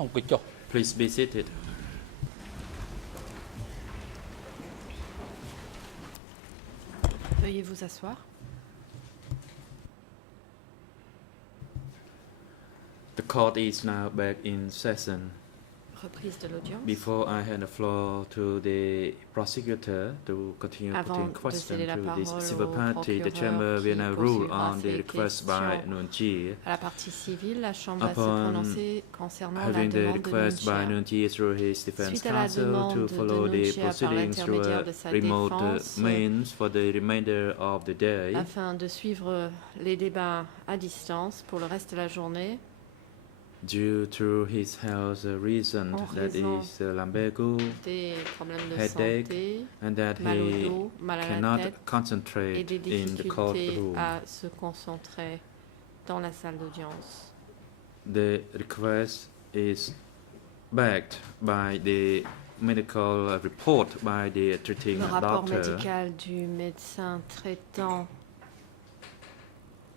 អង្គុយចុះ Please be seated. Veuillez vous asseoir. The court is now back in session. Reprise de l'audience. Before I hand the floor to the prosecutor to continue Avant putting de questions céder la to this parole civil au party, the procureur chamber will qui now rule poursuivra on the ces request by questions Nunchi. À la partie civile, la Chambre va se Upon prononcer concernant la having the demande de request by Nunchia. Nunchi through his defense Suite à la counsel to demande follow de the Nunchia par proceedings through l'intermédiaire a de sa remote défense, means for the remainder of the day, afin de suivre les débats à distance pour le reste de la journée, due to his health reason, En that raison is lumbago, des problèmes de headache, santé, and that mal au he dos, mal à la cannot tête et concentrate des in the difficultés courtroom. à se concentrer dans la salle d'audience. The request is backed by the medical report by the treating Le rapport doctor médical du médecin traitant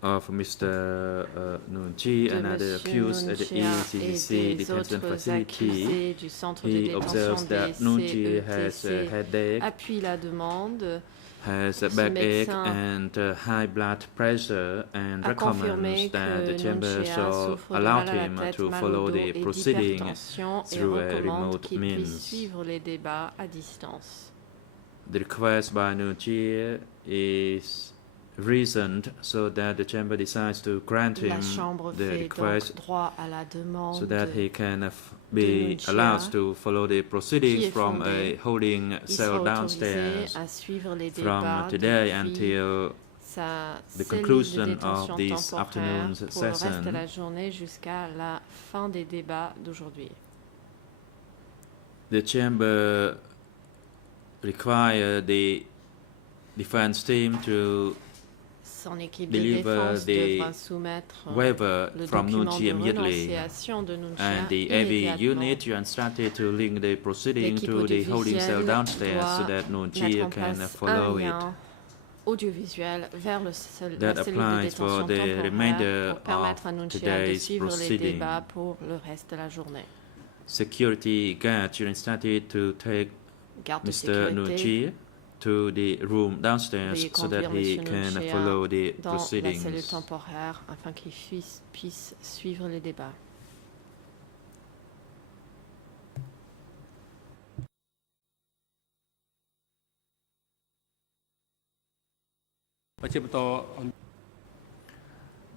of Mr. Nunchi de and other Monsieur accused at the Nunchia ECDC et des detention autres facility. accusés du centre de He détention observes that Nunchi has a des headache, appuie la demande, has a Ce backache médecin and high blood pressure, and a confirmé recommends that the que chamber Nunchia shall souffre de allow mal à la him tête, to mal follow au dos the et proceeding d'hypertension et through a recommande remote qu'il puisse means. suivre les débats à distance. The request by Nunchi is reasoned so that the chamber decides to grant La him Chambre the fait request donc droit à la demande so that he can be Nunchia, allowed to follow the qui proceedings est from fondé. a holding Il cell sera autorisé downstairs à suivre les from débats today depuis until sa the cellule conclusion de of détention this temporaire afternoon's pour le reste de session. la journée jusqu'à la fin des débats d'aujourd'hui. The chamber require the defense team to Son équipe de deliver défense the devra soumettre waiver le from document Nunchi de immediately, renonciation de Nunchia and the AV immédiatement. unit you instructed to link the proceeding L'équipe to the holding cell audiovisuelle downstairs so doit that Nunchi mettre en can place follow un it. lien audiovisuel vers la cellule That de applies for détention the remainder temporaire pour permettre à of Nunchia de today's suivre les proceeding. débats pour le reste de la journée. Security guard you instructed to take Garde de Mr. sécurité, Nunchi to the room downstairs veuillez so that conduire he Monsieur can Nunchia follow the dans la cellule proceedings. temporaire afin qu'il puisse suivre les débats.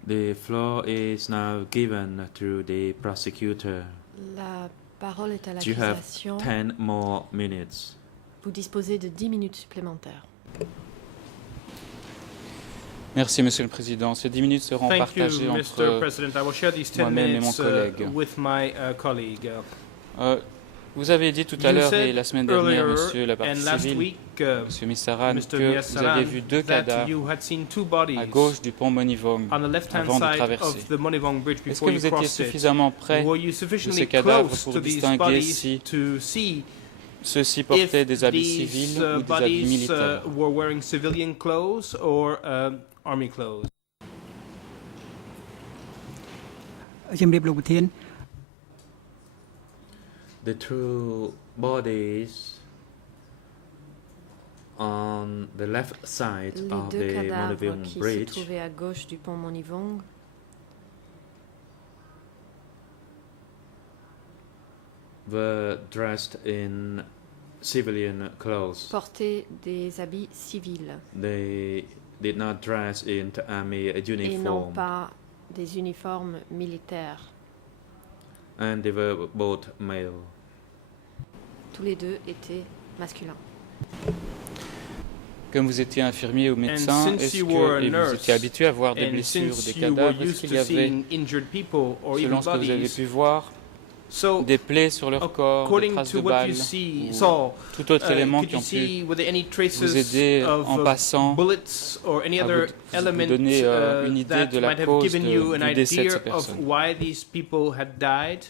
The floor is now given to the prosecutor. La parole est à You have l'accusation. 10 more minutes. Vous disposez de 10 minutes supplémentaires. Merci, Monsieur le Président. Ces 10 minutes seront Thank partagées you, Mr. entre... President. I will share these 10 moi-même et mon minutes collègue. with my colleague. Vous avez dit tout à You l'heure said et la semaine dernière, earlier Monsieur la partie and last civile, week, Monsieur Missaran, Mr. que vous avez Miasaran, vu deux that cadavres you had seen two bodies à gauche du pont Monivong on the left-hand avant de side traverser. of the Monivong Bridge Est-ce before que you vous étiez crossed it. suffisamment près Were you de sufficiently ces cadavres close pour to these distinguer bodies si to see ceux-ci if portaient des habits these civils ou des habits bodies militaires? were wearing civilian clothes or army clothes? ជំរាបលោកប្រធាន The two bodies on the left side Les of deux the cadavres Monivong qui se Bridge trouvaient à gauche du pont Monivong were dressed in civilian clothes. portaient des habits civils They did not dress in the army et non uniform, pas des uniformes militaires. and they were both male. Tous les deux étaient masculins. Comme vous étiez infirmier ou médecin, since est-ce you were a que et vous nurse, étiez habitué à voir des And blessures, since des you were cadavres, est-ce used qu'il y to avait, seeing injured people or even selon ce que vous avez bodies, pu voir, so des plaies sur leur corps, des according traces to de what balles, you ou saw, tout autre élément could qui you ont pu see were there any vous traces aider of en passant bullets or any à other vous element donner une idée that de la might have cause given you an du décès de idea ces of personnes? why these people had died?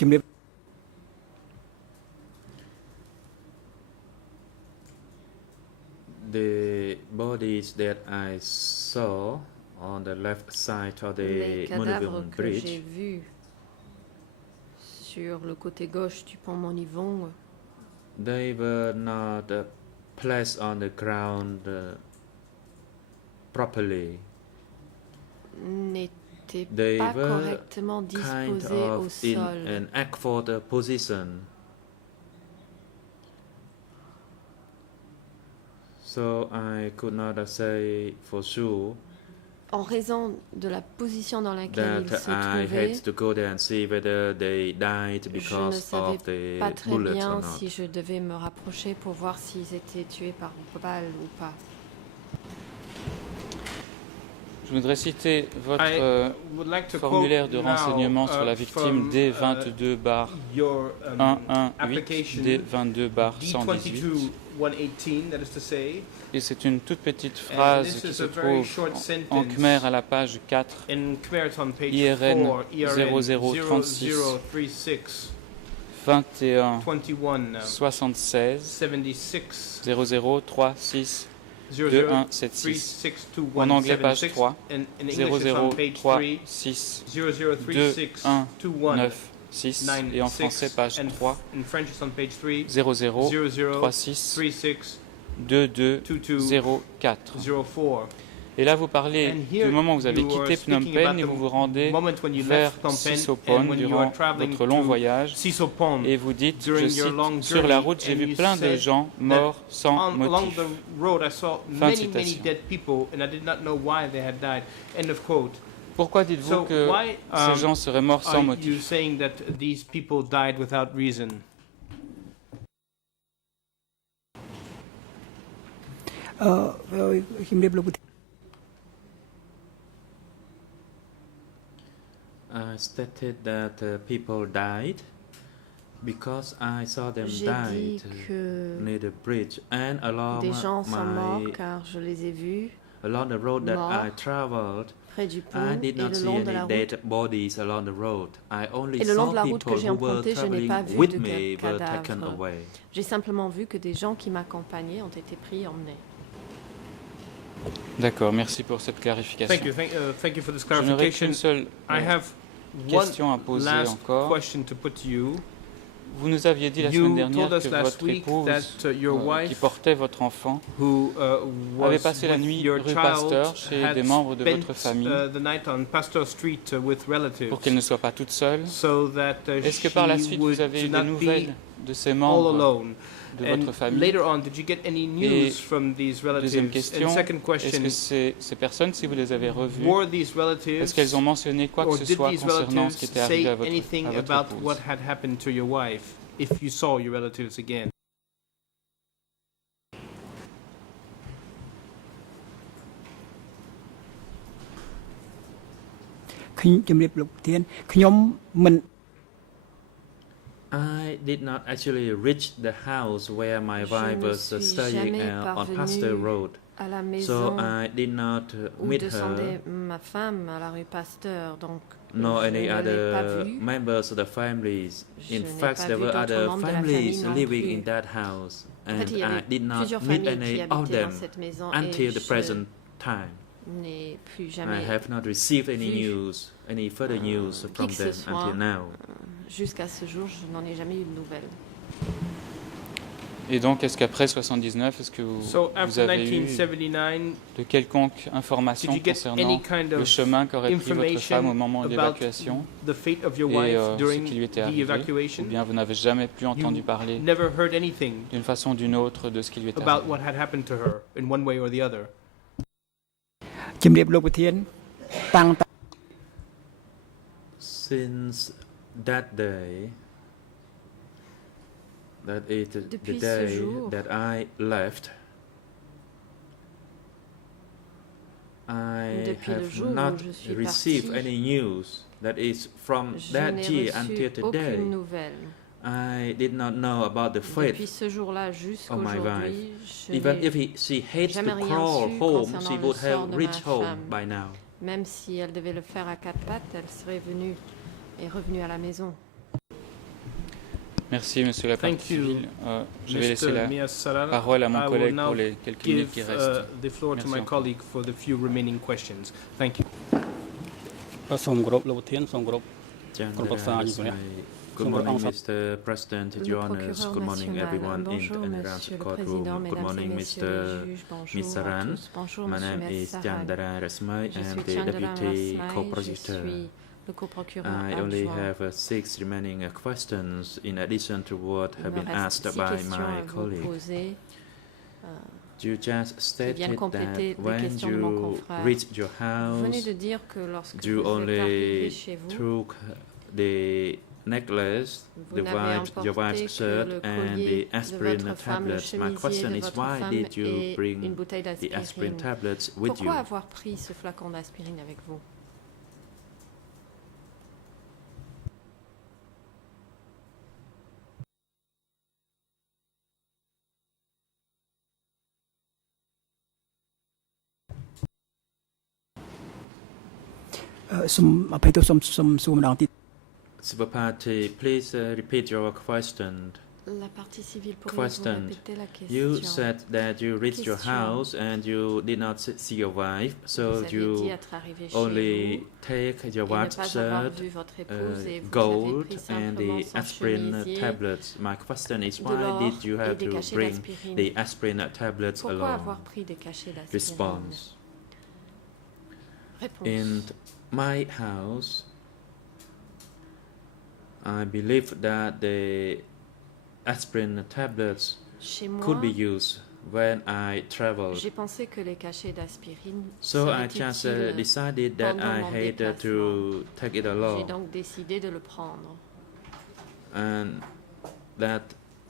ជំរាប The bodies that I saw on the left side of Les the cadavres Monivong que j'ai Bridge, vus sur le côté gauche du pont Monivong they were not placed on the ground properly. n'étaient They pas were correctement kind disposés au of in sol. an awkward position. So I could not say for sure En raison de la position dans laquelle that ils se I trouvaient, had to go there and see whether they died je ne because savais of the pas très bullets bien or not. si je devais me rapprocher pour voir s'ils étaient tués par balle ou pas. Je voudrais citer votre I would like to formulaire quote de now, renseignement sur la victime from, your D22/118 application D22/118. D22-118, that is to say, Et c'est une toute petite and phrase this qui is se a very trouve short en sentence. Khmer à la page 4, In Khmer, it's on page IRN 4, IRN 0036, 0036 21 21 76 76 0036 00 2176. 36 En anglais, page 3, In English, it's on page 3 0036 0036 2196. Et en français, page 3, In French, it's on page 3 0036 36 2204. 04. Et là, vous parlez And here du moment où vous avez you are quitté Phnom speaking Penh about et the vous vous rendez moment when you vers left Phnom Penh Sisopon and when you durant are traveling votre long to voyage. Sisopon. Et vous dites, je during cite, your long sur la journey, route, j'ai and vu you plein de said gens morts sans Along motif. the road, I saw Fin de many citation. dead people, and I did not know why they had died. End of quote. Pourquoi dites-vous So que why ces gens seraient morts sans are you motif? saying that these people died without reason? I stated that people died because I saw them J'ai died dit que near the bridge and along des gens sont morts my car je les ai vus along the road that I morts traveled. près du pont I et did not le see long de la any route. dead bodies along the road. I only Et le long saw de la route que people j'ai who were empruntée, je n'ai traveling pas vu with de me were taken cadavres. away. J'ai simplement vu que des gens qui m'accompagnaient ont été pris et emmenés. D'accord, merci pour cette clarification. Thank you for this Je n'aurais clarification. qu'une seule I have one question à poser last encore. question to put to you. Vous nous aviez dit la You semaine dernière told us que last votre week épouse, that your qui wife, portait votre enfant, who avait was passé la with nuit your rue child, Pasteur chez had des membres de spent votre famille the night on Pasteur Street with relatives, pour qu'elle ne soit pas toute seule. so that Est-ce que par la she suite would vous avez eu des not be nouvelles de ces all membres alone. de And votre famille? later on, did you get any news from these relatives? Deuxième And question, second est-ce question, que ces personnes, si vous les avez revues, were these relatives, est-ce qu'elles ont mentionné quoi que or ce did soit these concernant ce qui relatives était arrivé say à votre anything about épouse? what had happened to your wife if you saw your relatives again? I did not actually reach the house where my Je wife ne was suis staying jamais on parvenue Pasteur Road. À la So maison I did not où meet her, descendait ma femme à la rue Pasteur, donc nor je any ne l'ai pas other vue. members of the families. Je In n'ai fact, pas there vu were d'autres other membres de la families famille non living plus. in that house, En fait, and il y I avait did not plusieurs meet familles qui any of habitaient dans them cette maison until et the present time. je n'ai plus I jamais, have not received any vu news, any further news qui from que ce them soit. until now. Jusqu'à ce jour, je n'en ai jamais eu de nouvelles. Et donc, est-ce qu'après 79, est-ce que So vous after avez eu 1979, de quelconques did informations you get concernant any kind le of chemin qu'aurait pris votre femme au moment de about l'évacuation the fate of your et wife ce during qui lui était the arrivé? evacuation? Ou bien vous n'avez jamais plus entendu parler Never heard anything d'une façon ou d'une autre de ce qui lui était about arrivé? what had happened to her in one way or the other? ជំរាបលោកប្រធានតាំង Since that day, that is the Depuis ce day jour, that I left, I Depuis le have jour où not je suis received parti, any news. That is from Je that n'ai year until reçu today. aucune nouvelle. I did not know about the Depuis fate. ce jour-là jusqu'à my aujourd'hui, je Even n'ai if she hates to jamais rien crawl su home, concernant she le would sort have de reached ma home femme. by now. Même si elle devait le faire à quatre pattes, elle serait venue et revenue à la maison. Merci, Monsieur la Thank partie you, civile. Je vais laisser Mr. la Miyasara. parole à mon I will collègue now pour les quelques minutes give qui restent. the floor to Merci my encore. colleague for the few remaining questions. Thank you. សូមគោរពលោកប្រធានសូមគោរព Good morning, Mr. President, Your Honors. Good morning, everyone in and around the courtroom. Good morning, Mr. Misaran. My name is Chandra Rasmai. I am the Deputy Co-Prosecutor. I only have 6 remaining questions in addition to what have been asked by my colleague. You just stated that when you reached your house, you only took the necklace, your wife's shirt, and the aspirin tablets. My question is, why did you bring the aspirin tablets with you? Pourquoi avoir pris ce flacon d'aspirine avec vous? Subhapati, please repeat your question. La partie civile, pourriez-vous répéter la question? You said that you reached your house and you did not see your wife, so you only take your wife's shirt, gold, and the aspirin tablets. My question is, why did you have to bring the aspirin tablets along? Response. In my house, I believe that the aspirin tablets could be used when I traveled. J'ai pensé que les cachets d'aspirine So I just decided that I had to take it J'ai along, donc décidé de le prendre. and that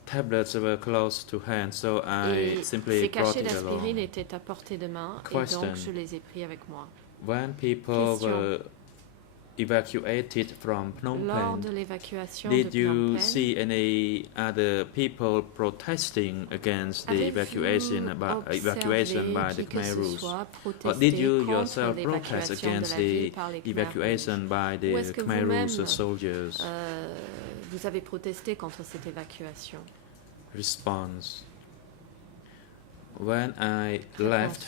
tablets were close to hand, so I Et simply ces brought cachets it d'aspirine along. étaient à portée de main Question. et donc je les ai pris avec moi. When people Question. were evacuated from Phnom Lors Penh, de l'évacuation did de you Phnom Penh, see any other people protesting against the evacuation by the Khmer Rouge? Or did you yourself protest against the evacuation by the Khmer Rouge soldiers? Vous avez protesté contre cette évacuation? Response. When I left,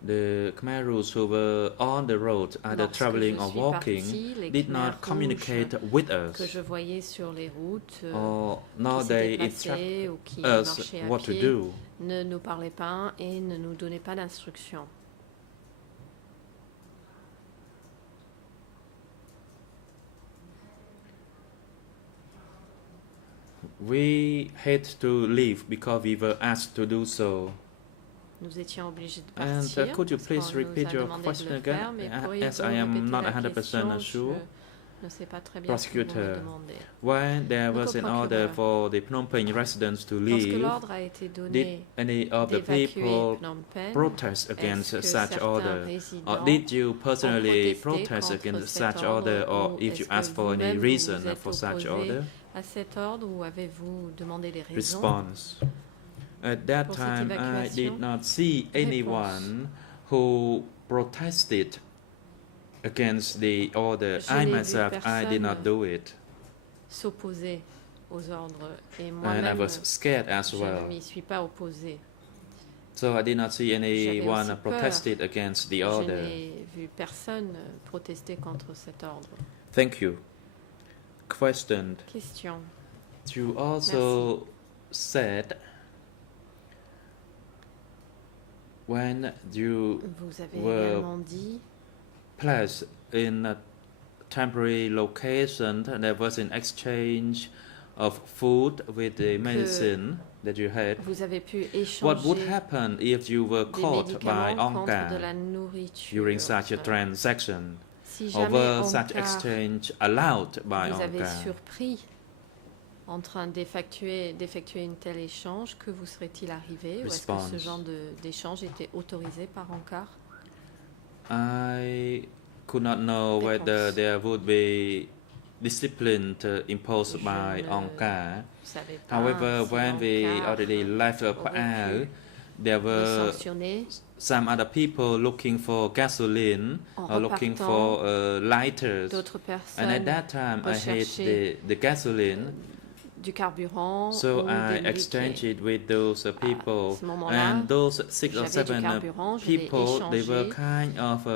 the Khmer Rouge who were on the road, either Lorsque traveling je or suis walking, partie, les did Khmer not Rouges communicate with que us, je voyais sur les routes, or nor qui se they déplaçaient ou qui instruct us marchaient à what to pied, do. ne nous parlaient pas et ne nous donnaient pas d'instructions. We had to leave because we were asked to do so. Nous étions obligés de And partir. could you parce please qu'on nous repeat a your demandé question de le again? faire, mais As pourriez-vous I am répéter not la 100% question? sure. Je ne sais pas très bien ce que vous me Prosecutor, demandez. when there was an order Co-procureur. for the Phnom Penh residents to Lorsque leave, l'ordre a été did donné any of the d'évacuer people Phnom Penh, protest est-ce against que such certains order? Or résidents did you personally protesté protest contre against cet such ordre, order, or ou if you est-ce asked que for any vous-même reason vous êtes for such opposé order? à cet ordre ou avez-vous demandé des raisons? Response. At that Pour cette time, I évacuation? did not see anyone who protested against the order. Je I n'ai vu myself, I did not personne do it. S'opposer aux ordres et And I moi-même was scared as je ne well. m'y suis pas opposée. So I did not see J'avais anyone aussi peur. protested against the Je order. n'ai vu personne protester contre cet ordre. Thank you. Question. Question. You also said when you Vous avez were également dit placed in a temporary location, there was an exchange of food with the medicine that you had. vous avez pu What would échanger happen if you were des caught by médicaments contre de Angkar la nourriture. during such a transaction? Si Or jamais were such Angkar exchange allowed by vous avez Angkar? surpris en train d'effectuer un tel échange, que vous serait-il arrivé? Ou est-ce que ce Response. genre d'échange était autorisé par Angkar? I could not know whether Réponse. there would be discipline imposed Je by ne Angkar. savais pas However, si when we Angkar already left aurait Pa'al, pu there le were sanctionner some other people looking for gasoline en or looking repartant. for lighters. D'autres And at personnes that time, I had recherchaient the gasoline, du carburant So ou I des exchanged briquets. it with those people, À ce moment-là, and those 6 or j'avais du 7 carburant, je l'ai people, they were échangé kind of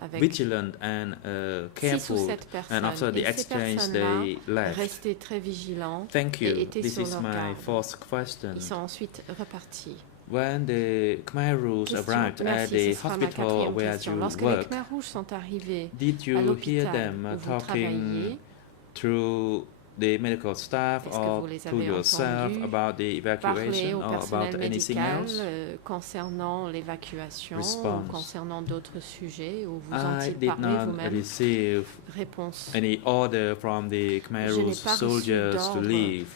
avec vigilant and 6 ou careful. 7 And after personnes. the Et ces exchange, personnes-là they left. restaient très vigilants Thank et you. étaient This sur is leur my garde. fourth question. Ils sont ensuite repartis. When the Khmer Rouge Question. arrived at Merci, the ce sera ma hospital quatrième where question. you Lorsque les work, Khmer Rouges sont arrivés did à you hear l'hôpital them où vous talking travaillez, through the medical staff est-ce que or vous les to avez yourself entendus about the parler evacuation au or personnel about anything médical else? concernant l'évacuation Response. ou concernant d'autres sujets, ou vous I ont-ils did parlé not vous-même? receive Réponse. any order from the Khmer Je n'ai Rouge pas reçu soldiers to d'ordre leave.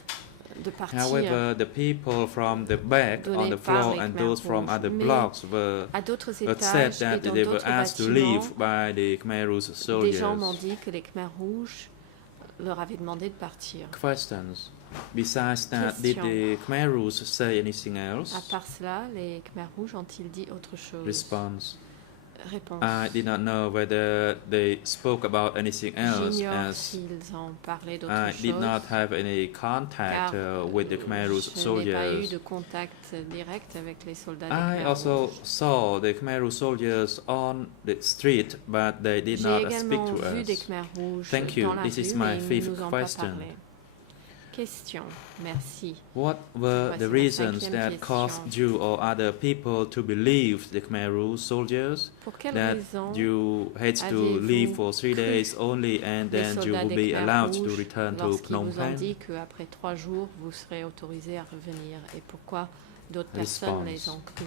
de partir However, the people from the back on donné the par floor les and Khmer those from Rouges, other mais blocks were à d'autres said étages et that dans they were d'autres asked to bâtiments, leave by the Khmer Rouge des soldiers. gens m'ont dit que les Khmer Rouges leur avaient demandé de partir. Questions. Besides that, did the Khmer Rouge say anything À else? part cela, les Khmer Rouges ont-ils dit autre chose? Response. Réponse. I did not know whether they spoke about anything else, J'ignore as s'ils ont parlé d'autre I chose. did not have any contact car with the Khmer Rouge je n'ai pas eu soldiers. de contact direct avec les soldats des I Khmer also Rouges. saw the Khmer Rouge soldiers on the street, but they did J'ai not également speak to vu des us. Khmer Rouges Thank you. dans la This is rue, my mais ils ne fifth nous ont pas question. parlé. Question. Merci. What were Voici the la reasons cinquième that question. caused you or other people to believe the Khmer Rouge soldiers Pour quelle that raison you had to avez-vous leave for 3 cru days only and les then you soldats will des be Khmer allowed to Rouges return to lorsqu'ils Phnom vous ont Penh? dit qu'après 3 jours, vous serez autorisés à revenir? Et pourquoi d'autres Response. personnes les ont cru?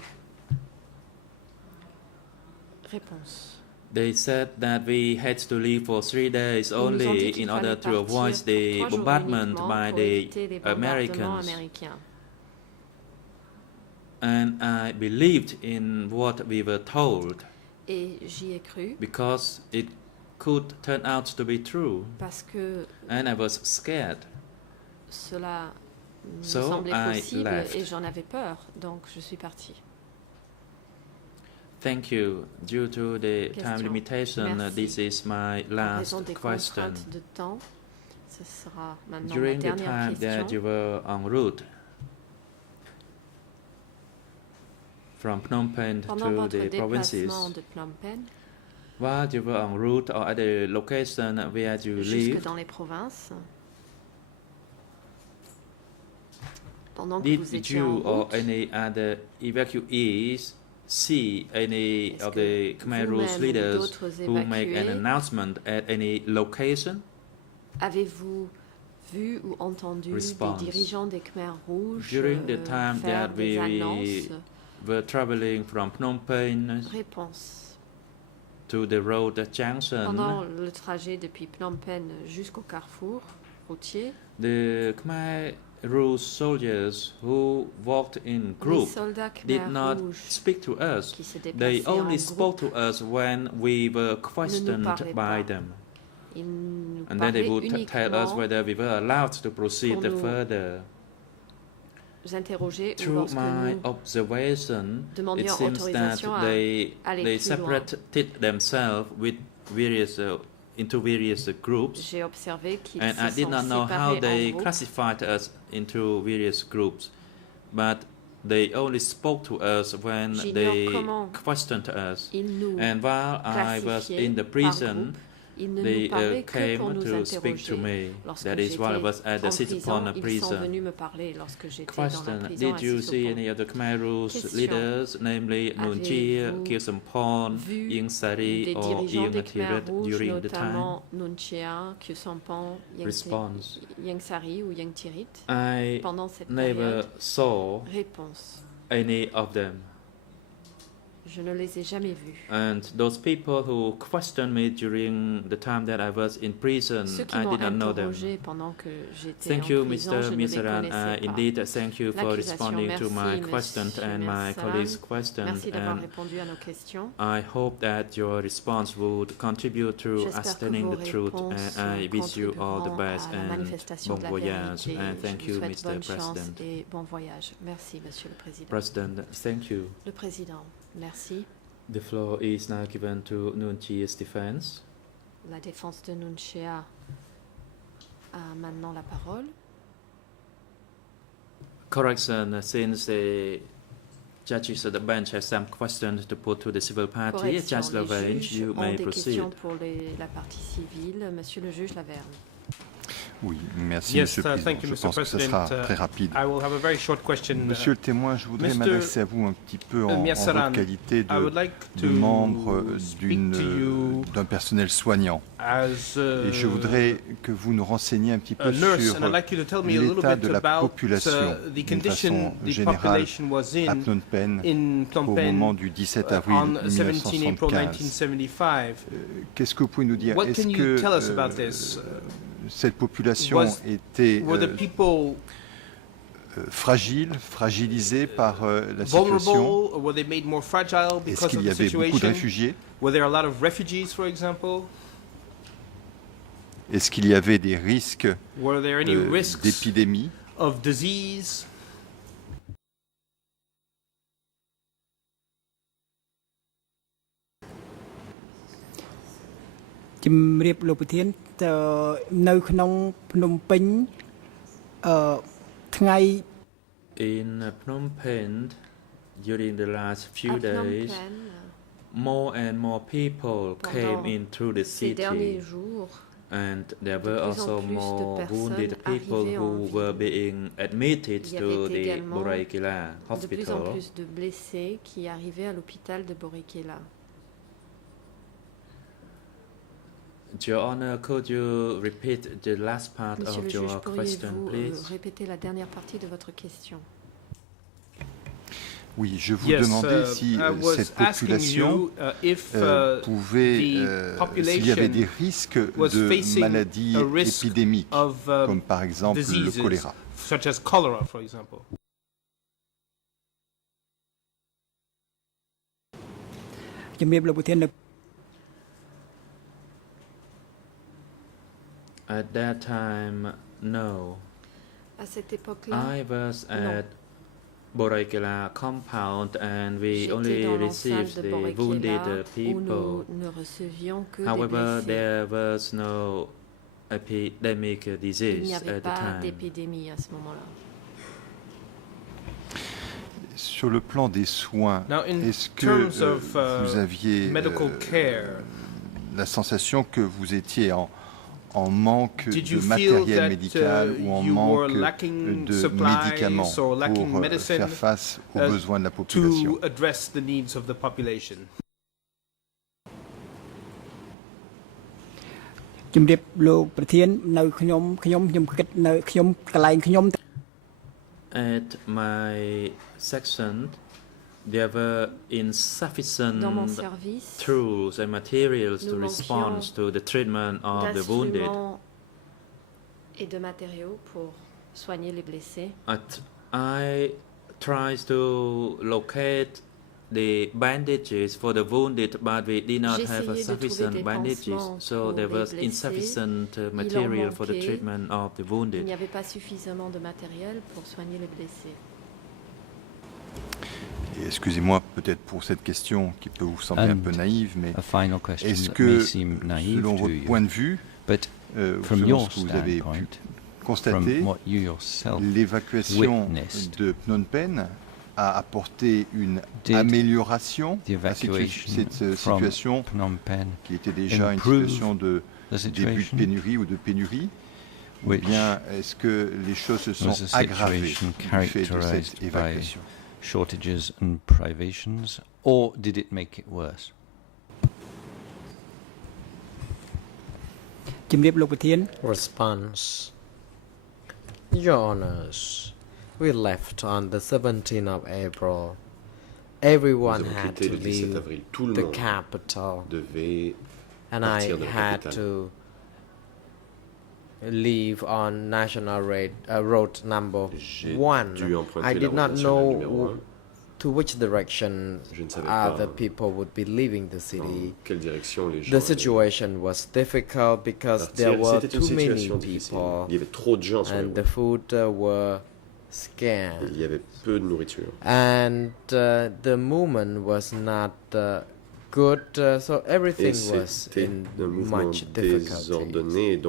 Réponse. They said that we had to leave for 3 days Ils nous ont dit only qu'il in order fallait to avoid partir the pour 3 jours bombardment uniquement by pour the éviter les bombardements Americans. américains. And I believed in what we were told Et j'y ai cru because it could turn out to be true, parce que and I was scared. cela me So semblait I possible left. et j'en avais peur, donc je suis partie. Thank you. Due to the Question. time limitation, Merci. this is my En last raison des question. contraintes de temps, ce sera maintenant ma During the dernière time that question. you were en route from Phnom Penh Pendant to votre the provinces, déplacement de Phnom Penh while you were en route or at the location where you jusque live, dans les provinces, pendant que vous did étiez en you or route, any other evacuees see any est-ce of que the Khmer Rouge vous-même ou leaders d'autres who make an évacués, announcement at any location? avez-vous vu ou entendu Response. des dirigeants des Khmer Rouges During the time faire that des we annonces? were traveling from Phnom Penh Réponse. to the road Pendant junction, le trajet depuis Phnom Penh jusqu'au carrefour routier, the Khmer Rouge soldiers who walked in les group soldats did Khmer not Rouges speak to us. qui se They déplaçaient en only spoke groupe, to us when we were questioned parlaient by pas. them. ils nous And then they parlaient would tell us uniquement whether we were allowed to proceed pour nous further. interroger ou Through lorsque my nous observation, it demandions seems that autorisation à they aller plus loin. separated themselves with various into various groups, J'ai observé qu'ils and I se did sont not know how séparés en they groupes. classified us into various groups, but they only spoke to us when J'ignore they comment questioned us. Ils nous And while I was classifiaient in the par prison, groupe. Ils ne they nous parlaient que pour came nous to speak to interroger. me. Lorsque That is while I j'étais was at the en prison, Sitapon ils sont prison. venus me parler lorsque j'étais dans la Question: prison did you à see Sitapon. any of the Khmer Rouge Question. leaders, namely Nuon Chea, Avez-vous Khieu Samphan, vu Ieng Sari, des or dirigeants Ieng des Khmer Thirit Rouges, during the time? notamment Nuon Chea, Khieu Samphan, Response: Ieng Sari ou Ieng Thirit, I pendant cette never période? saw Réponse. any of them. Je ne les ai jamais vus. And those people who questioned me during the time that I was in prison, Ceux qui I m'ont did not know them. interrogé pendant que j'étais Thank you, en prison, Mr. je ne les Misaran. connaissais pas. Indeed, thank you for L'accusation. responding to my Merci, question Monsieur and my Misaran. colleagues' question. Merci d'avoir And répondu à nos questions. I hope that your response would contribute to J'espère que ascertaining vos the truth. réponses And I wish you all the contribueront best à la and manifestation bon de la voyage. vérité. And Je thank vous you, souhaite Mr. bonne chance President. et bon voyage. Merci, Monsieur le Président. President, thank you. Le Président, merci. The floor is now given to Nuon Chea's defense. La défense de Nuon Chea a maintenant la parole. Correction, since the judges of the bench have some questions to put to the civil party. Judge Lavergne, you may proceed. Pour la partie civile. Monsieur le juge Laverne. Oui, merci, Monsieur le Président. Je pense que ce sera très rapide. Monsieur le témoin, je voudrais m'adresser à vous un petit peu en votre qualité de membre d'un personnel soignant. Et je voudrais que vous nous renseigniez un petit peu sur l'état de la population d'une façon générale à Phnom Penh au moment du 17 avril 1975. Qu'est-ce que vous pouvez nous dire? Est-ce que cette population était fragilisée par la situation? Est-ce qu'il y avait beaucoup de réfugiés? Est-ce qu'il y avait des risques d'épidémie?នៅក្នុងភ្នំពេញថ្ងៃ In Phnom Penh, during the last few days, more and more people came in through the city, and there were also more wounded people who were being admitted to the Boraiquela hospital. De plus en plus de blessés qui arrivaient à l'hôpital de Boraiquela. Your Honor, could you repeat the last part Monsieur of le your juge, question, please? Répéter la dernière partie de votre question. Oui, je vous demandais si cette population pouvait, s'il y avait des risques de maladies épidémiques, comme par exemple le choléra. At that time, no. À cette époque-là, I was at Boraiquela compound and we only received the wounded people. However, there was no epidemic disease at the time. D'épidémie à ce moment-là. Sur le plan des soins, est-ce que vous aviez la sensation que vous étiez en manque de matériel médical ou en manque de médicaments pour faire face aux besoins de la population? At my section, there were insufficient tools and materials to respond to the treatment of the wounded. Et de matériaux pour soigner les blessés. I tried to locate the bandages for the wounded, but we did not have sufficient bandages, so there was insufficient material for the treatment of the wounded. Il n'y avait pas suffisamment de matériel pour soigner les blessés. Excusez-moi peut-être pour cette question qui peut vous sembler un peu naïve, mais est-ce que, selon votre point de vue, selon ce que vous avez pu constater, l'évacuation de Phnom Penh a apporté une amélioration à cette situation qui était déjà une situation de début de pénurie ou de pénurie, ou bien est-ce que les choses se sont aggravées du fait de cette évacuation? Shortages and privations, or did it make it worse? Response. Your Honors, we left on the 17th of April. Everyone had to leave the capital, and I had to leave on National Road number 1. I did not know to which direction other people would be leaving the city. The situation was difficult because there were too many people and the food were scarce. And the movement was not good, so everything was in much difficulty.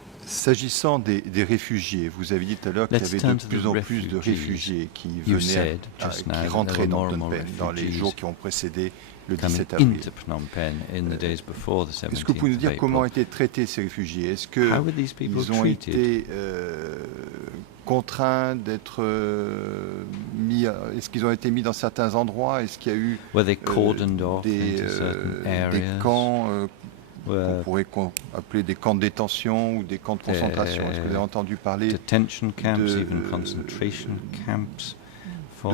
Et S'agissant des réfugiés, vous avez dit tout à l'heure qu'il y avait de plus en plus de réfugiés qui venaient, qui rentraient dans Phnom Penh dans les jours qui ont précédé le 17 avril. Est-ce que vous pouvez nous dire comment ont été traités ces réfugiés? Est-ce qu'ils ont été contraints d'être mis, est-ce qu'ils ont été mis dans certains endroits? Est-ce qu'il y a eu des camps qu'on pourrait appeler des camps de détention ou des camps de concentration? Est-ce que vous avez entendu parler de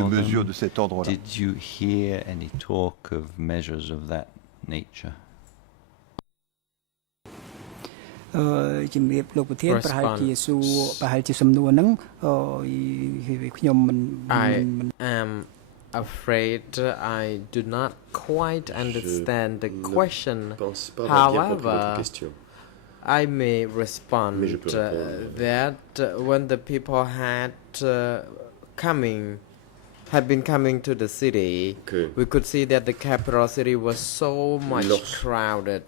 mesures de cet ordre-là? Did you hear any talk of measures of that nature? ជំរាបលោកប្រធានប្រហែលជាសួរប្រហែលជាសំណួរហ្នឹងខ្ញុំមិន I am afraid I do not quite understand the question. However, I may respond that when the people had been coming to the city, we could see that the capital city was so much crowded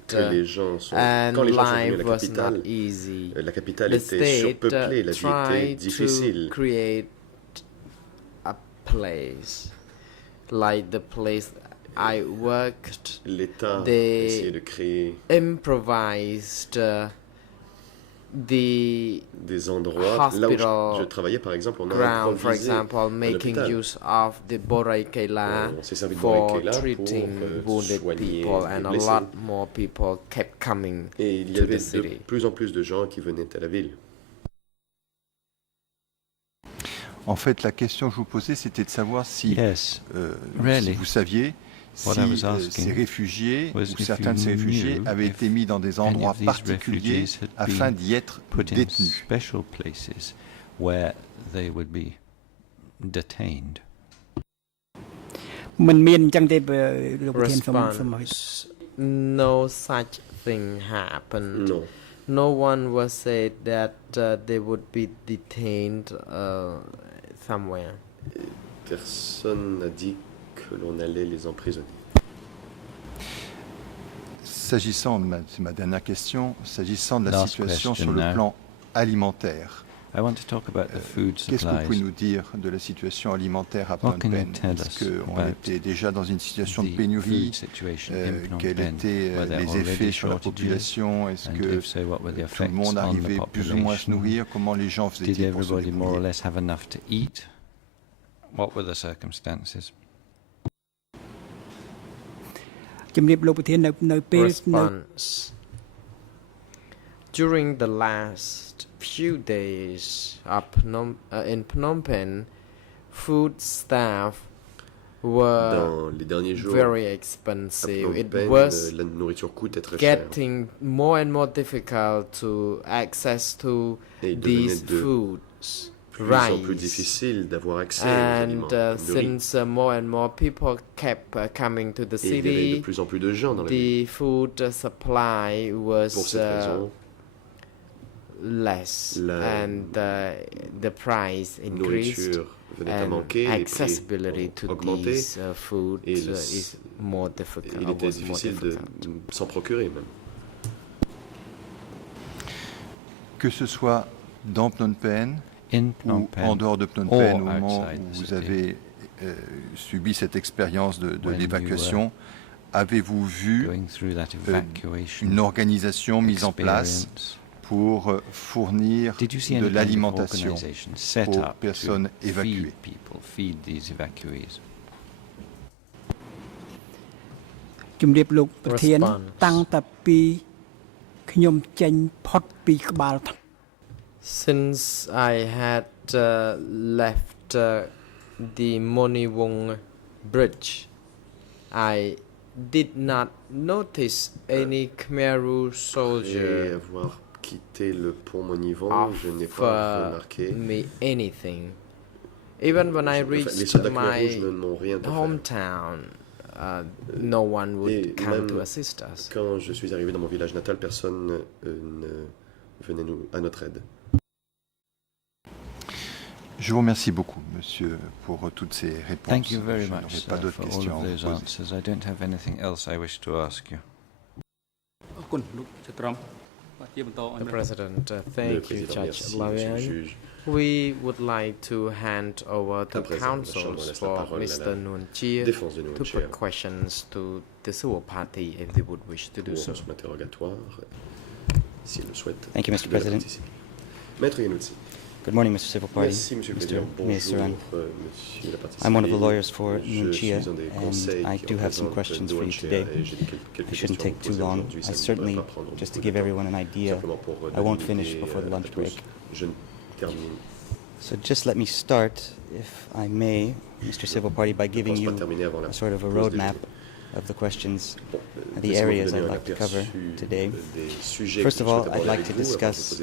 and life was not easy. The state tried to create a place like the place I worked. They improvised des endroits là où je travaillais, par exemple, on a improvisé for example, making use of the Borai Keila for treating wounded people, and a lot more people kept coming et il y avait de plus en plus de gens qui venaient à la ville. En fait, la question que je vous posais, c'était de savoir si, si vous saviez si ces réfugiés ou certains de ces réfugiés avaient été mis dans des endroits particuliers afin d'y être détenus. Special places where they would be detained. មិនមានអញ្ចឹងទេលោកប្រធានសូម No such thing happened. No one was said that they would be detained somewhere. Personne n'a dit que l'on allait les emprisonner. S'agissant, c'est ma dernière question, s'agissant de la situation sur le plan alimentaire, qu'est-ce que vous pouvez nous dire de la situation alimentaire à Phnom Penh? Est-ce qu'on était déjà dans une situation de pénurie? Quels étaient les effets sur la population? Est-ce que tout le monde arrivait plus ou moins à se nourrir? Comment les gens faisaient-ils pour se débrouiller? What were the circumstances? Response. During the last few days in Phnom Penh, food stuff were very expensive. It was getting more and more difficult to access to these foods. And since more and more people kept coming to the city, the food supply was less, and the price increased, and accessibility to these food is more difficult. Il était difficile de s'en procurer même. Que ce soit dans Phnom Penh ou en dehors de Phnom Penh, au moment où vous avez subi cette expérience de l'évacuation, avez-vous vu une organisation mise en place pour fournir de l'alimentation aux personnes évacuées? Since I had left the Moniwong Bridge, I did not notice any Khmer Rouge soldier avoir quitté le pont Monivong. Je n'ai pas remarqué anything. Even when I reached my hometown, no one would come to assist us. Quand je suis arrivé dans mon village natal, personne ne venait à notre aide. Je vous remercie beaucoup, monsieur, pour toutes ces réponses. Thank you very much pas d'autres questions all of those answers. I don't have anything else I wish to ask you. The President, thank you, Judge Lavian. We would like to hand over to counsels for Mr. Nuon Chea to put questions to the civil party if they would wish to do so. Thank you, Mr. President. Good morning, Mr. Civil Party, Mr. Saran. I'm one of the lawyers for Nuon Chea, and I do have some questions for you today. I shouldn't take too long. I certainly, just to give everyone an idea, I won't finish before the lunch break. So just let me start, if I may, Mr. Civil Party, by giving you a sort of a roadmap of the questions, the areas I'd like to cover today. First of all, I'd like to discuss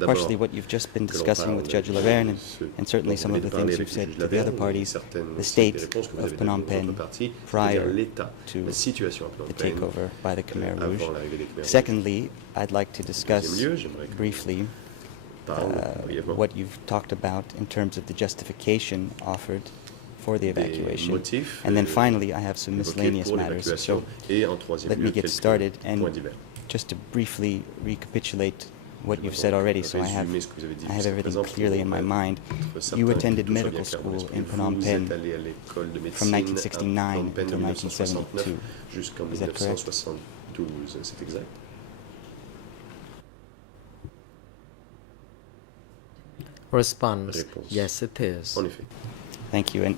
partially what you've just been discussing with Judge Laverne, and certainly some of the things you've said to the other parties, the state of Phnom Penh prior to the takeover by the Khmer Rouge. Secondly, I'd like to discuss briefly what you've talked about in terms of the justification offered for the evacuation. And then finally, I have some miscellaneous matters. So let me get started and just to briefly recapitulate what you've said already, so I have everything clearly in my mind. You attended medical school in Phnom Penh from 1969 until 1972. Is that correct? Response: yes, it is. Thank you. And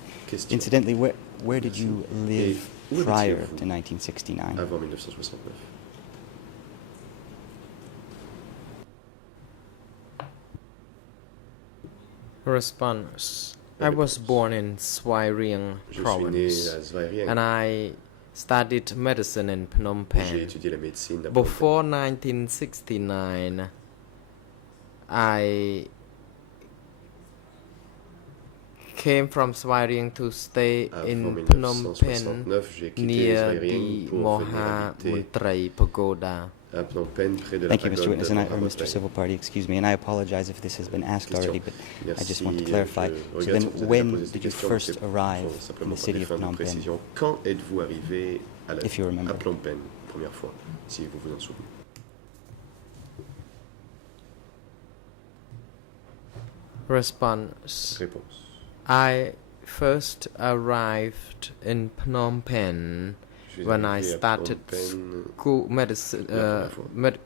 incidentally, where did you live prior to 1969? Response: I was born in Svay Rieng province, and I studied medicine in Phnom Penh. Before 1969, I came from Svay Rieng to stay in Phnom Penh near the Moha Muntrai Pagoda. Thank you, Mr. Witness, and Mr. Civil Party, excuse me, and I apologize if this has been asked already, but I just want to clarify. So then, when did you first arrive in the city of Phnom Penh? If you remember. Response: I first arrived in Phnom Penh when I started school medicine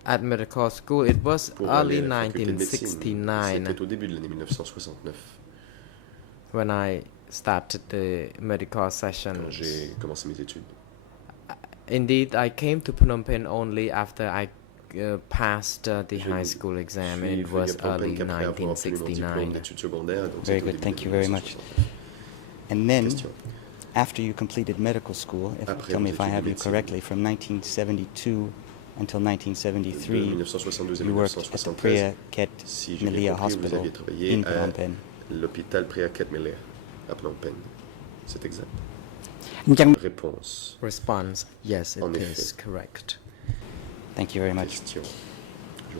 at medical school. It was early 1969 when I started the medical sessions. Indeed, I came to Phnom Penh only after I passed the high school exam, and it was early 1969. Very good, thank you very much. And then, after you completed medical school, tell me if I have you correctly, from 1972 until 1973, you worked at the Preah Ket Melia Hospital in Phnom Penh. L'hôpital Preah Ket Melia à Phnom Penh. C'est exact. Réponse: Response: yes, it is correct. Thank you very much.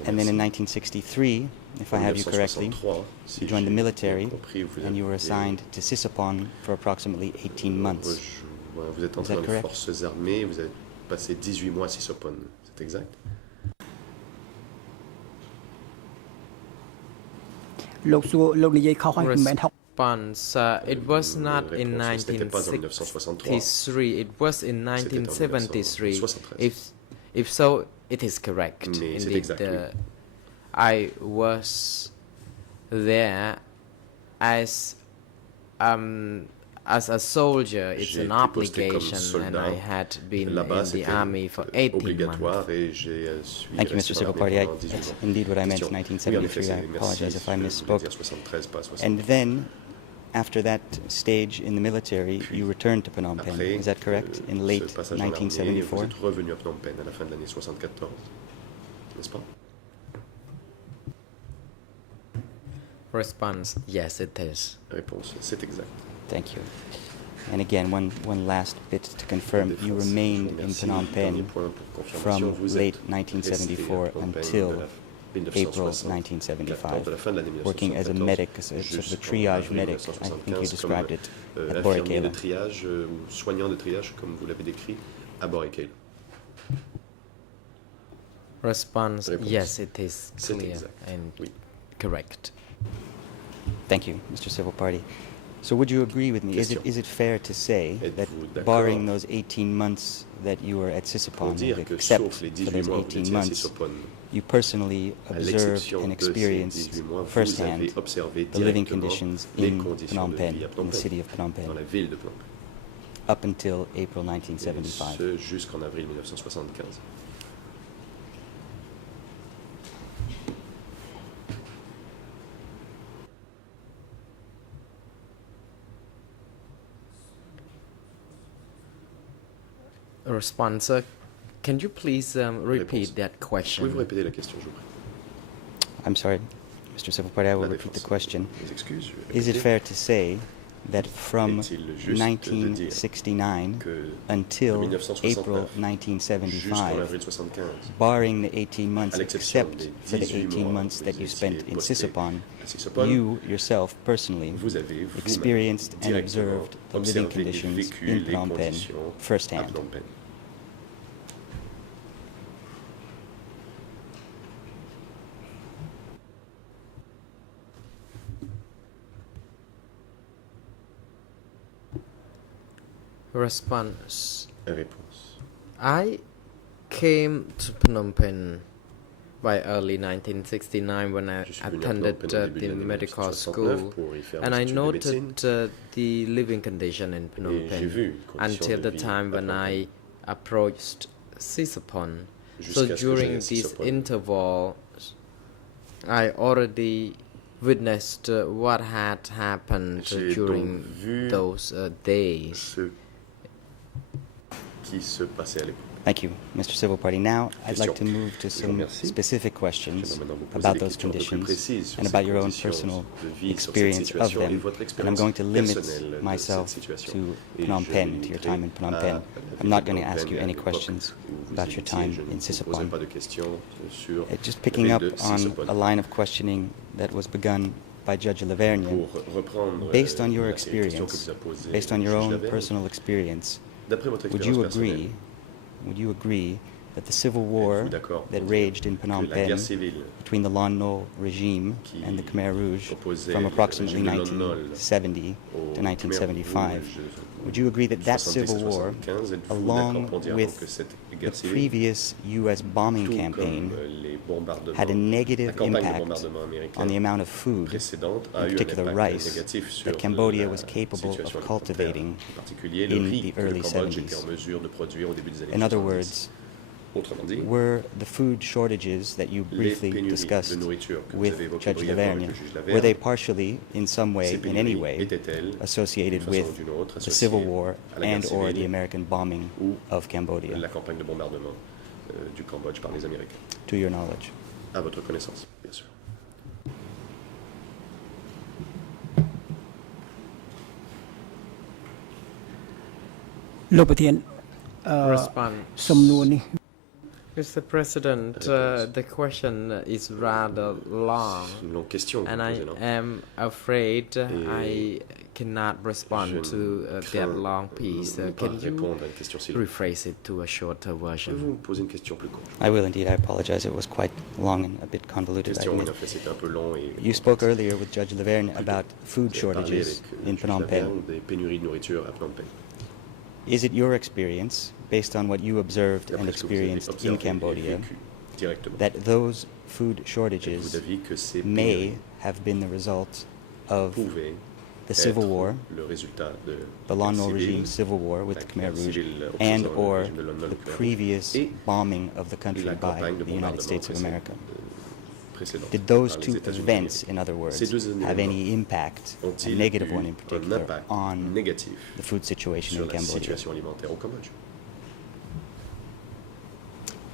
And then in 1963, if I have you correctly, you joined the military and you were assigned to Sisopon for approximately 18 months. Is that correct? Forces armées, vous avez passé 18 mois à Sisopon. C'est exact? Response: it was not in 1963, it was in 1973. If so, it is correct. Indeed, I was there as a soldier. It's an obligation, and I had been in the army for 18 months. Thank you, Mr. Civil Party. That's indeed what I meant in 1973. I apologize if I misspoke. And then, after that stage in the military, you returned to Phnom Penh. Is that correct? In late 1974? Response: yes, it is. Réponse: c'est exact. Thank you. And again, one last bit to confirm, you remained in Phnom Penh from late 1974 until April 1975, working as a medic, as a sort of a triage medic, I think you described it, at Boracay. Soignant de triage, comme vous l'avez décrit, à Boracay. Response, yes, it is clear and correct. Thank you, Mr. Civil Party. So would you agree with me? Is it fair to say that barring those 18 months that you were at Sisupon, except for those 18 months, you personally observed and experienced firsthand the living conditions in Phnom Penh, in the city of Phnom Penh, up until April 1975? Jusqu'en avril 1975. Response, can you please repeat that question? Pouvez-vous répéter la question, je vous prie? I'm sorry, Mr. Civil Party, I will repeat the question. Is it fair to say that from 1969 until April 1975, barring the 18 months, except for the 18 months that you spent in Sisupon, you yourself personally experienced and observed the living conditions in Phnom Penh firsthand? Response. I came to Phnom Penh by early 1969 when I attended the medical school, and I noted the living condition in Phnom Penh until the time when I approached Sisupon. So during this interval, I already witnessed what had happened during those days. Thank you, Mr. Civil Party. Now, I'd like to move to some specific questions about those conditions and about your own personal experience of them. And I'm going to limit myself to Phnom Penh, to your time in Phnom Penh. I'm not going to ask you any questions about your time in Sisupon. Just picking up on a line of questioning that was begun by Judge Lavergne, based on your experience, based on your own personal experience, would you agree that the civil war that raged in Phnom Penh between the Lon Nol regime and the Khmer Rouge from approximately 1970 to 1975, would you agree that that civil war, along with the previous U.S. bombing campaign, had a negative impact on the amount of food, in particular rice, that Cambodia was capable of cultivating in the early 70s? In other words, were the food shortages that you briefly discussed with Judge Lavergne, were they partially, in some way, in any way, associated with the Civil War and or the American bombing of Cambodia? To your knowledge. À votre connaissance, bien sûr. Response. Mr. President, the question is rather long, and I am afraid I cannot respond to that long piece. Can you rephrase it to a shorter version? I will indeed. I apologize. It was quite long and a bit convoluted. You spoke earlier with Judge Lavergne about food shortages in Phnom Penh. Is it your experience, based on what you observed and experienced in Cambodia, that those food shortages may have been the result of the Civil War, the Lon Nol regime civil war with the Khmer Rouge, and or the previous bombing of the country by the United States of America? Did those two events, in other words, have any impact, a negative one in particular, on the food situation in Cambodia?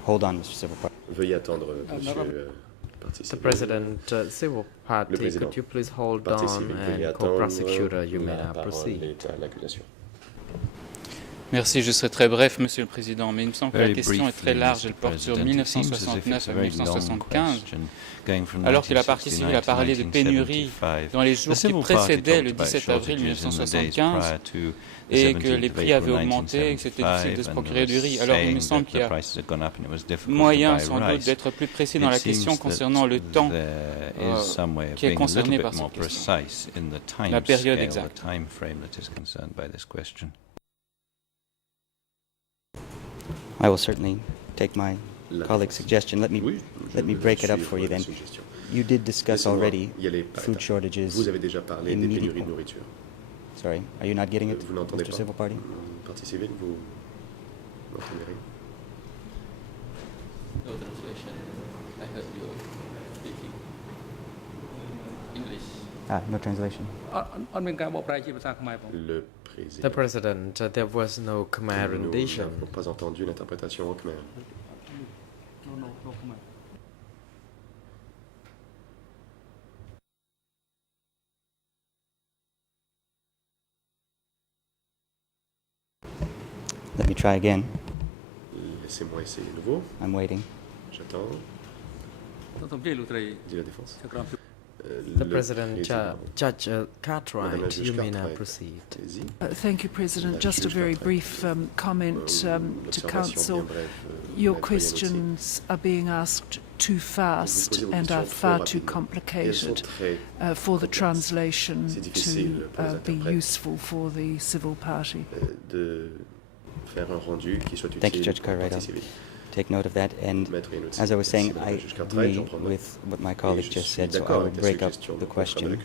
Hold on, Mr. Civil Party. Veuillez attendre, Monsieur The President, Civil Party, could you please hold on, and co-prosecutor, you may now proceed. Merci, je serai très bref, Monsieur le Président, mais il me semble que la question est très large. Elle porte sur 1969 à 1975. Alors que la partie civile a parlé de pénurie dans les jours qui précédaient le 17 avril 1975 et que les prix avaient augmenté et que c'était difficile de se procurer du riz. Alors il me semble qu'il y a moyen sans doute d'être plus précis dans la question concernant le temps qui est concerné par cette question, la période exacte. I will certainly take my colleague's suggestion. Let me break it up for you then. You did discuss already food shortages. Vous avez déjà parlé des pénuries de nourriture. Sorry, are you not getting it, vous n'entendez Mr. pas. Civil Party? Parti civil, vous n'entendez rien. No translation. I heard you speaking English. No translation. Le The President, there was no Khmer Nous rendition. n'avons pas entendu l'interprétation en khmer. Let me try again. Laissez-moi essayer de nouveau. I'm waiting. J'attends. Dit la défense. The President, Judge Cartwright, you may now proceed. Thank you, President. Just a very brief comment to Council. Your questions are being asked too fast and are far too complicated for the translation to be useful for the civil party. Thank you, Judge Cartwright. Take note of that. And as I was saying, I agree with what my colleague just said, so I will break up the question.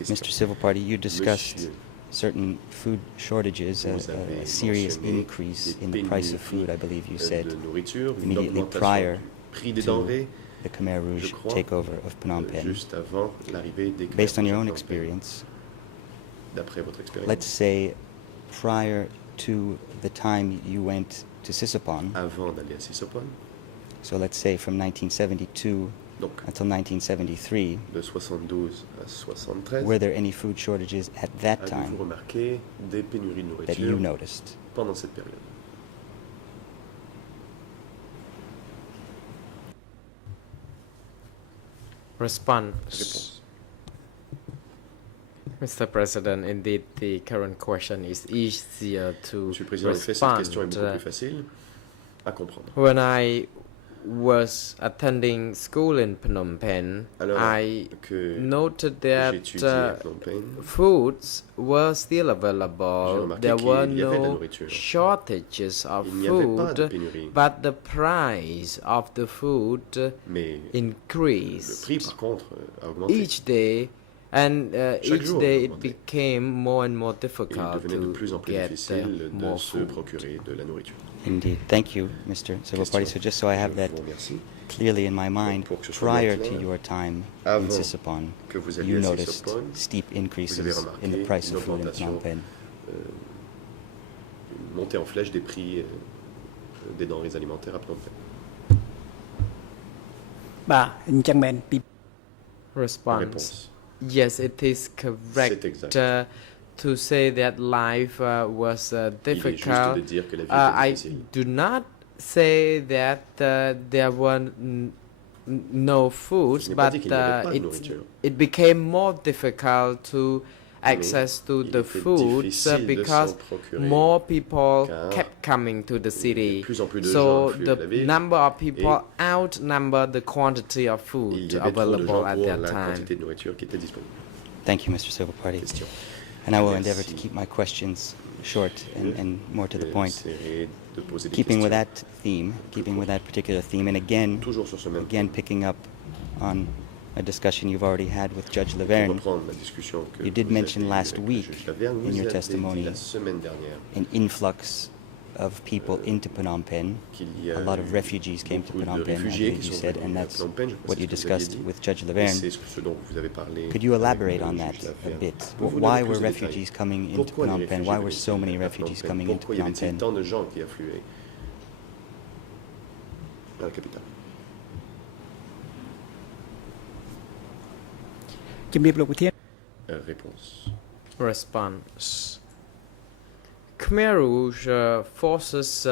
Mr. Civil Party, you discussed certain food shortages, a serious increase in the price of food, I believe you said, immediately prior to the Khmer Rouge takeover of Phnom Penh. Based on your own experience, let's say prior to the time you went to Sisopon, so let's say from 1972 until 1973, were there any food shortages at that time that you noticed? Response. Mr. President, indeed, the current question is easier to respond. When I was attending school in Phnom Penh, I noted that foods were still available. There were no shortages of food, but the price of the food increased each day. And each day it became more and more difficult to get more food. Indeed. Thank you, Mr. Civil Party. So just so I have that clearly in my mind, prior to your time in Sisopon, you noticed steep increases in the price of food in Phnom Penh. Montée en flèche des prix des denrées alimentaires à Phnom Penh. Response. Yes, it is correct to say that life was difficult. I do not say that there were no foods, but it became more difficult to access to the foods because more people kept coming to the city. So the number of people outnumbered the quantity of food available at that time. Thank you, Mr. Civil Party. And I will endeavor to keep my questions short and more to the point. Keeping with that theme, keeping with that particular theme, and again picking up on a discussion you've already had with Judge Laverne. You did mention last week in your testimony an influx of people into Phnom Penh. A lot of refugees came to Phnom Penh, I believe you said, and that's what you discussed with Judge Laverne. Could you elaborate on that a bit? Why were refugees coming into Phnom Penh? Why were so many refugees coming into Phnom Penh? Réponse. Response. Khmer Rouge forces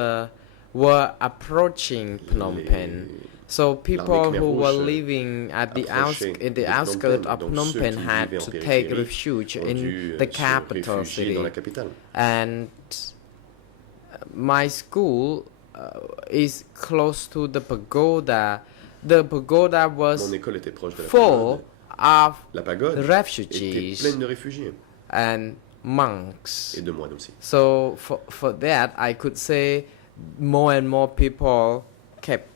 were approaching Phnom Penh. So people who were living at the outskirts of Phnom Penh had to take refuge in the capital city. And my school is close to the pagoda. The pagoda was full of refugees and monks. So for that, I could say more and more people kept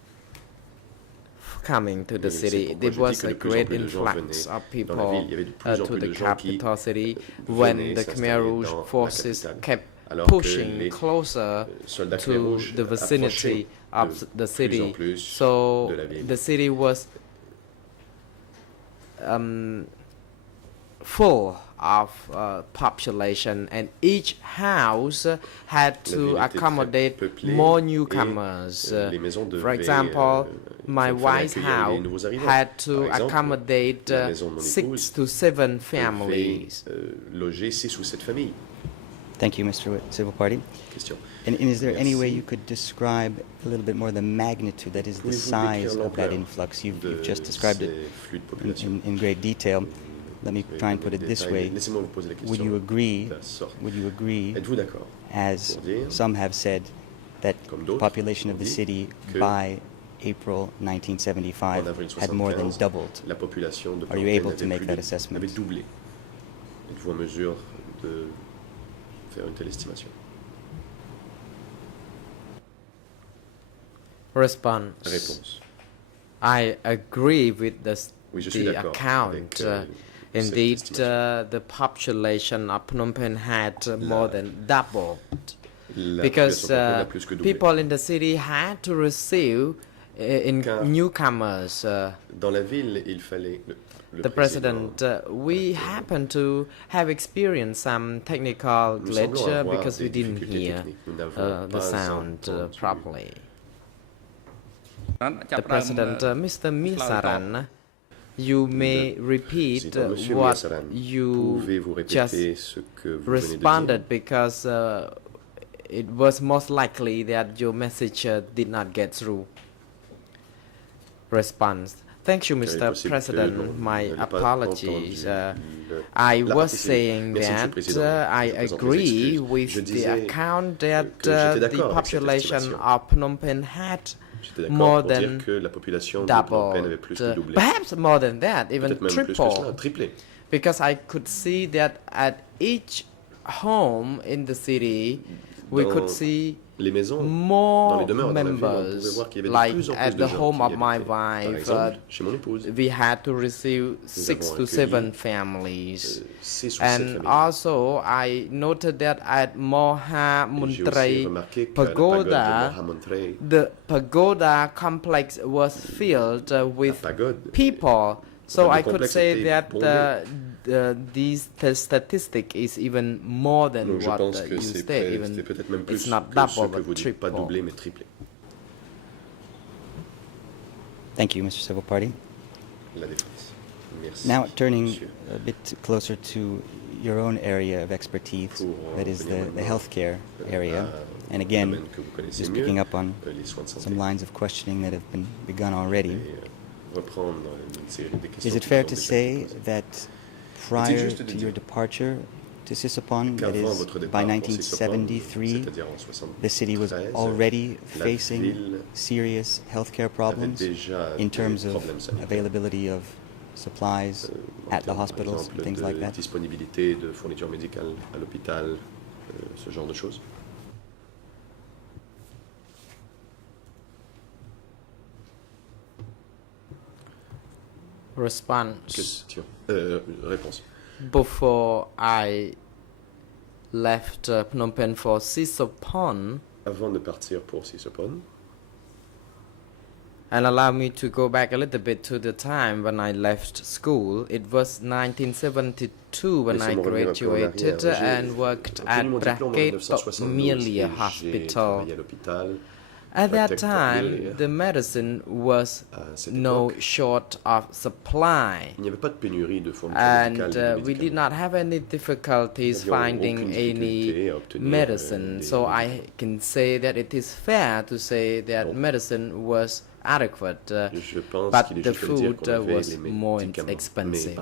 coming to the city. There was a great influx of people to the capital city when the Khmer Rouge forces kept pushing closer to the vicinity of the city. So the city was full of population, and each house had to accommodate more newcomers. For example, my wife's house had to accommodate 6 to 7 families. Thank you, Mr. Civil Party. And is there any way you could describe a little bit more the magnitude, that is the size of that influx? You've just described it in great detail. Let me try and put it this way. Would you agree, as some have said, that the population of the city by April 1975 had more than doubled? Are you able to make that assessment? Êtes-vous en mesure de faire une telle estimation? Response. I agree with the account. Indeed, the population of Phnom Penh had more than doubled because people in the city had to receive newcomers. The President, we happen to have experienced some technical glitch because we didn't hear the sound properly. The President, Mr. Misaran, you may repeat what you just responded, because it was most likely that your message did not get through. Response. Thank you, Mr. President. My apologies. I was saying that I agree with the account that the population of Phnom Penh had more than doubled, perhaps more than that, even triple, because I could see that at each home in the city we could see more members. Like at the home of my wife, we had to receive 6 to 7 families. And also I noted that at Moha Muntrey Pagoda, the pagoda complex was filled with people. So I could say that this statistic is even more than what you state. Even it's not double but triple. Thank you, Mr. Civil Party. Now turning a bit closer to your own area of expertise, that is the healthcare area. And again, just picking up on some lines of questioning that have been begun already. Is it fair to say that prior to your departure to Sisopon, that is, by 1973, the city was already facing serious healthcare problems in terms of availability of supplies at the hospitals and things like that? Disponibilité de fournitures médicales à l'hôpital, ce genre de choses. Response. Réponse. Before I left Phnom Penh for Sisopon, avant de partir pour Sisopon, and allow me to go back a little bit to the time when I left school. It was 1972 when I graduated and worked at Brakit Melia Hospital. At that time, the medicine was no short of supply, and we did not have any difficulties finding any medicine. So I can say that it is fair to say that medicine was adequate, but the food was more expensive.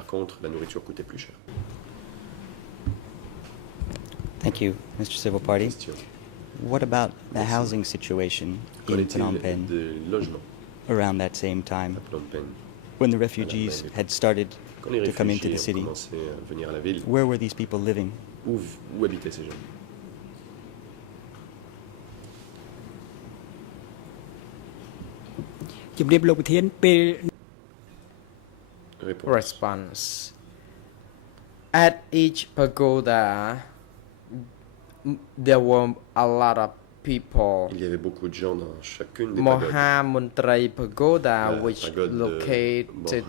Thank you, Mr. Civil Party. What about the housing situation in Phnom Penh around that same time, when the refugees had started to come into the city? Where were these people living? Response. At each pagoda, there were a lot of people. Il y avait beaucoup de gens dans chacune des Moha Muntrai Pagoda, which located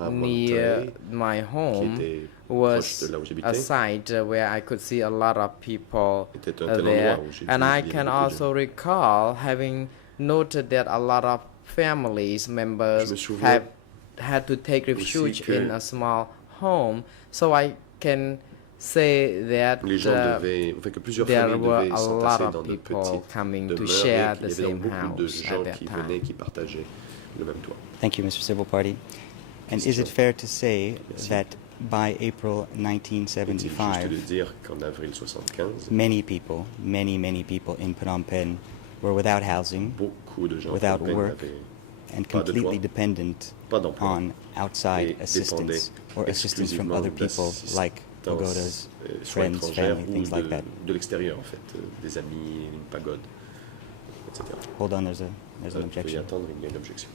near my home, was a site where I could see a lot of people there. And I can also recall having noted that a lot of families members had to take refuge in a small home. So I can say that there were a lot of people coming to share the same house at that time. Thank you, Mr. Civil Party. And is it fair to say that by April 1975, many people in Phnom Penh were without housing, without work, and completely dependent on outside assistance or assistance from other people like pagodas, friends, family, things like that? De l'extérieur, en fait, des amis, une pagode, etc. Hold on, there's an objection. Attendre, il y a une objection.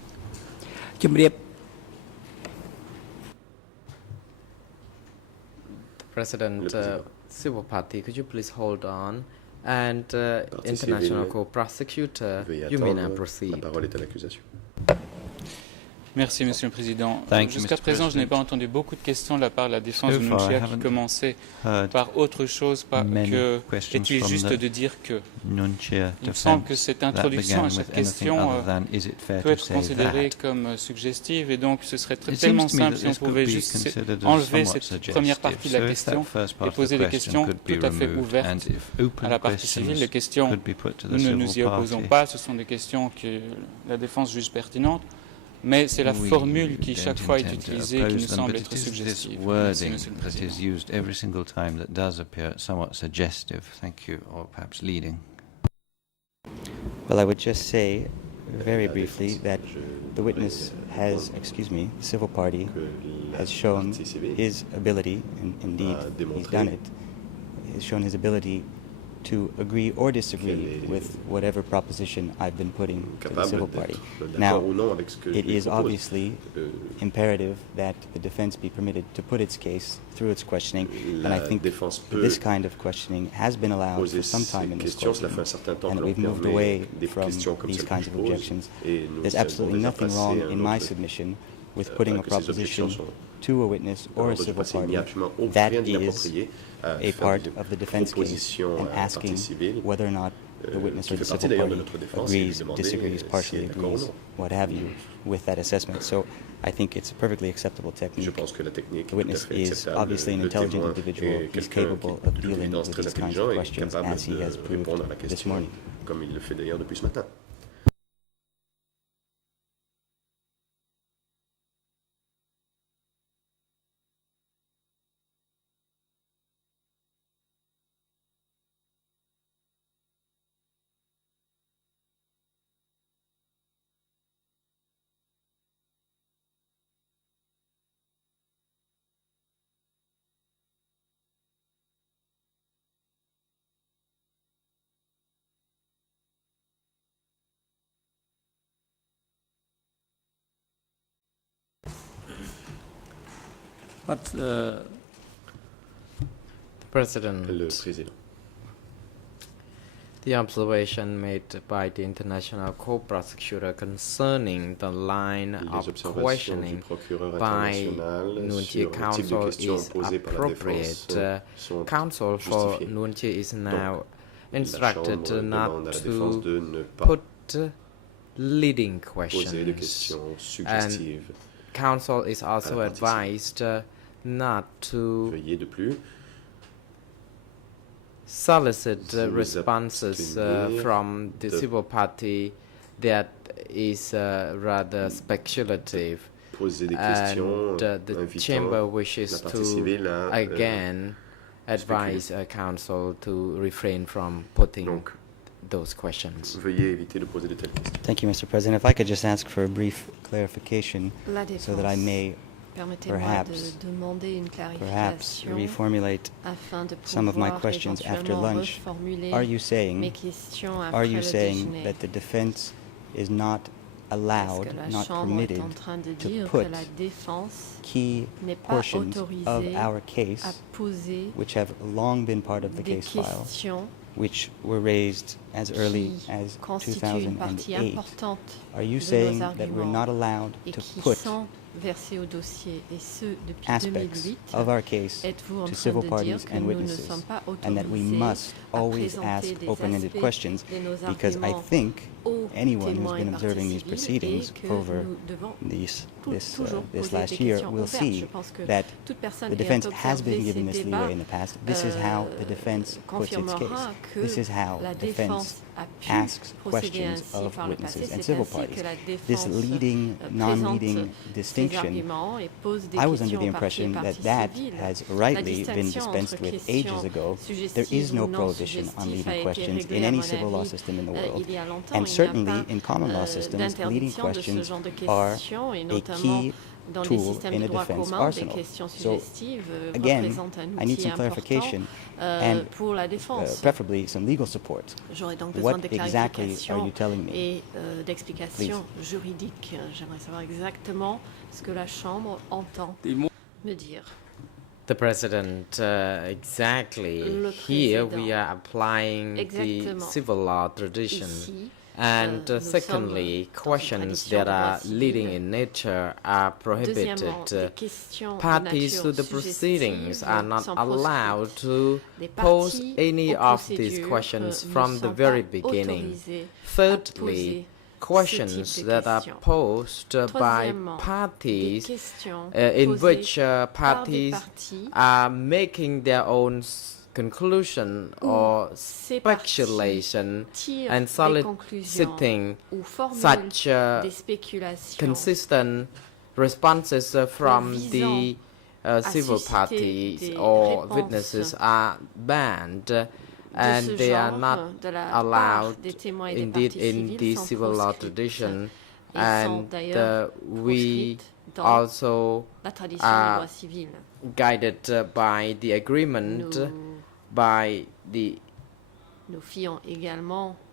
President, Civil Party, could you please hold on? And International Co-Prosecutor, you may now proceed. La parole est à l'accusation. Merci, Monsieur le Président. Jusqu'à présent, je n'ai pas entendu beaucoup de questions de la part de la défense de Nunchia qui commençaient par autre chose que est-il juste de dire que. Il me semble que cette introduction à chaque question peut être considérée comme suggestive et donc ce serait tellement simple si on pouvait juste enlever cette première partie de la question et poser des questions tout à fait ouvertes à la partie civile. Les questions, nous ne nous y opposons pas, ce sont des questions que la défense juge pertinentes. Mais c'est la formule qui chaque fois est utilisée qui nous semble être suggestive. Merci, Monsieur le Président. It is used every single time that does appear somewhat suggestive. Thank you, or perhaps leading. Well, I would just say very briefly that the witness has, the Civil Party has shown his ability, and indeed he's done it, has shown his ability to agree or disagree with whatever proposition I've been putting to the Civil Party. Now, it is obviously imperative that the defense be permitted to put its case through its questioning, and I think this kind of questioning has been allowed for some time in this court, and we've moved away from these kinds of objections. There's absolutely nothing wrong in my submission with putting a proposition to a witness or a civil party that is a part of the defense case and asking whether or not the witness or the civil party agrees, disagrees, partially agrees, what have you, with that assessment. So I think it's a perfectly acceptable technique. The witness is obviously an intelligent individual. He's capable of dealing with these kinds of questions as he has proved this morning. President, Le Président. The observation made by the International Co-Prosecutor concerning the line of questioning by Nunchia Council is appropriate. Counsel for Nunchia is now instructed not to put leading poser de questions. questions suggestives. And Council is also advised not to Veuillez de plus solicit responses from the civil party that is rather speculative. And the Chamber wishes to again advise Council to refrain from putting those questions. Veuillez éviter de poser de telles questions. Thank you, Mr. President. If I could just ask for a brief clarification so that I may perhaps reformulate some of my questions after lunch. Are you saying that the defense is not allowed, not permitted to put key portions of our case, which have long been part of the case file, which were raised as early as 2008, are you saying that we're not allowed to put aspects of our case to civil parties and witnesses, and that we must always ask open-ended questions, because I think anyone who's been observing these proceedings over this last year will see that the defense has been given this leeway in the past. This is how the defense puts its case. This is how defense asks questions of witnesses and civil parties. This leading, non-leading distinction, I was under the impression that that has rightly been dispensed with ages ago. There is no prohibition on leading questions in any civil law system in the world. And certainly in common law systems, leading questions are a key tool in a defense arsenal. So again, I need some clarification and preferably some legal support. What exactly are you telling me? Please. The President, exactly. Here we are applying the civil law tradition. And secondly, questions that are leading in nature are prohibited. Parties to the proceedings are not allowed to pose any of these questions from the very beginning. Thirdly, questions that are posed by parties in which parties are making their own conclusion or speculation and soliciting such consistent responses from the civil parties or witnesses are banned, and they are not allowed indeed in the civil law tradition. And we also are guided by the agreement, by the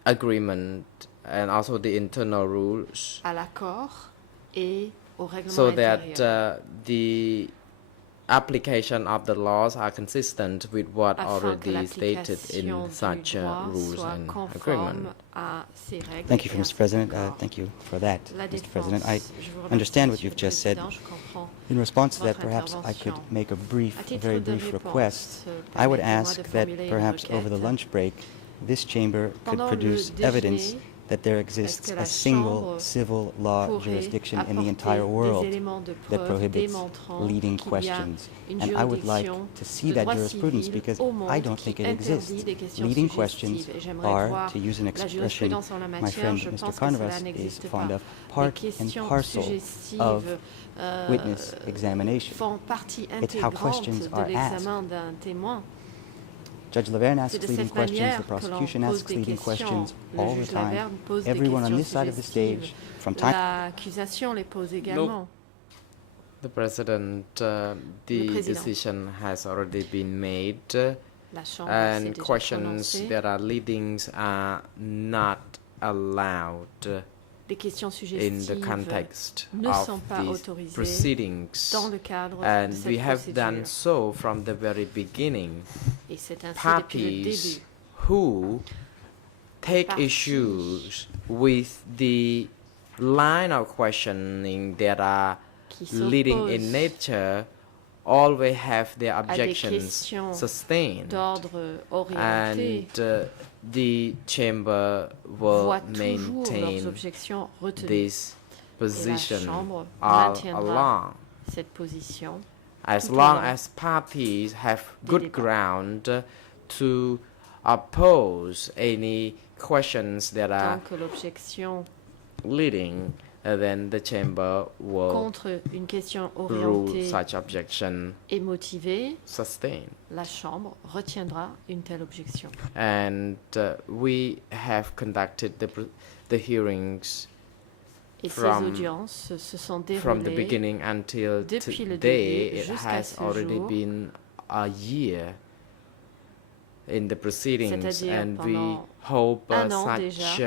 agreement and also the internal rules, so that the application of the laws are consistent with what already stated in such rules and agreement. Thank you, Mr. President. Thank you for that, Mr. President. I understand what you've just said. In response to that, perhaps I could make a very brief request. I would ask that perhaps over the lunch break, this chamber could produce evidence that there exists a single civil law jurisdiction in the entire world that prohibits leading questions. And I would like to see that jurisprudence, because I don't think it exists. Leading questions are, to use an expression my friend Mr. Carnevas is fond of, part and parcel of witness examination. It's how questions are asked. Judge Laverne asks leading questions, the prosecution asks leading questions all the time. Everyone on this side of the stage, from time... The President, the decision has already been made, and questions that are leadings are not allowed in the context of these proceedings, and we have done so from the very beginning. Parties who take issues with the line of questioning that are leading in nature always have their objections sustained, and the chamber will maintain this position all along, as long as parties have good ground to oppose any questions that are leading, then the chamber will rule such objection sustained. La Chambre retiendra une telle objection. And we have conducted the hearings from the beginning until today. It has already been a year in the proceedings, and we hope such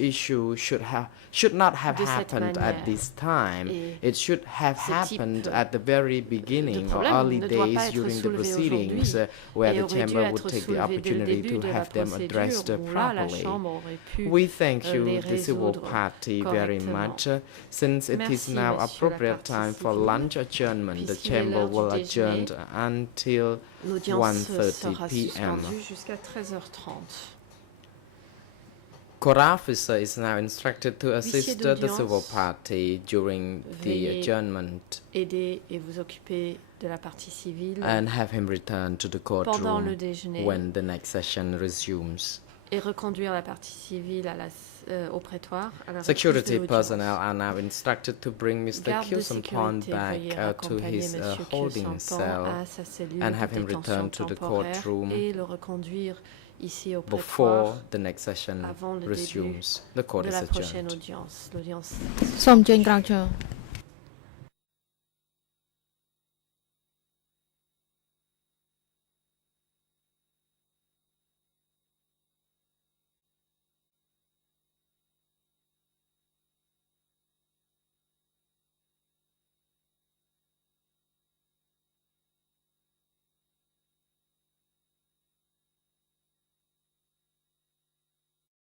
issue should not have happened at this time. It should have happened at the very beginning or early days during the proceedings, where the chamber would take the opportunity to have them addressed properly. We thank you, the civil party, very much. Since it is now appropriate time for lunch adjournment, the chamber will adjourn until 1:30 p.m. Court officer is now instructed to assist the civil party during the adjournment and have him return to the courtroom when the next session resumes. Security personnel are now instructed to bring Mr. Kyusampon back to his holding cell and have him return to the courtroom before the next session resumes. The court is adjourned.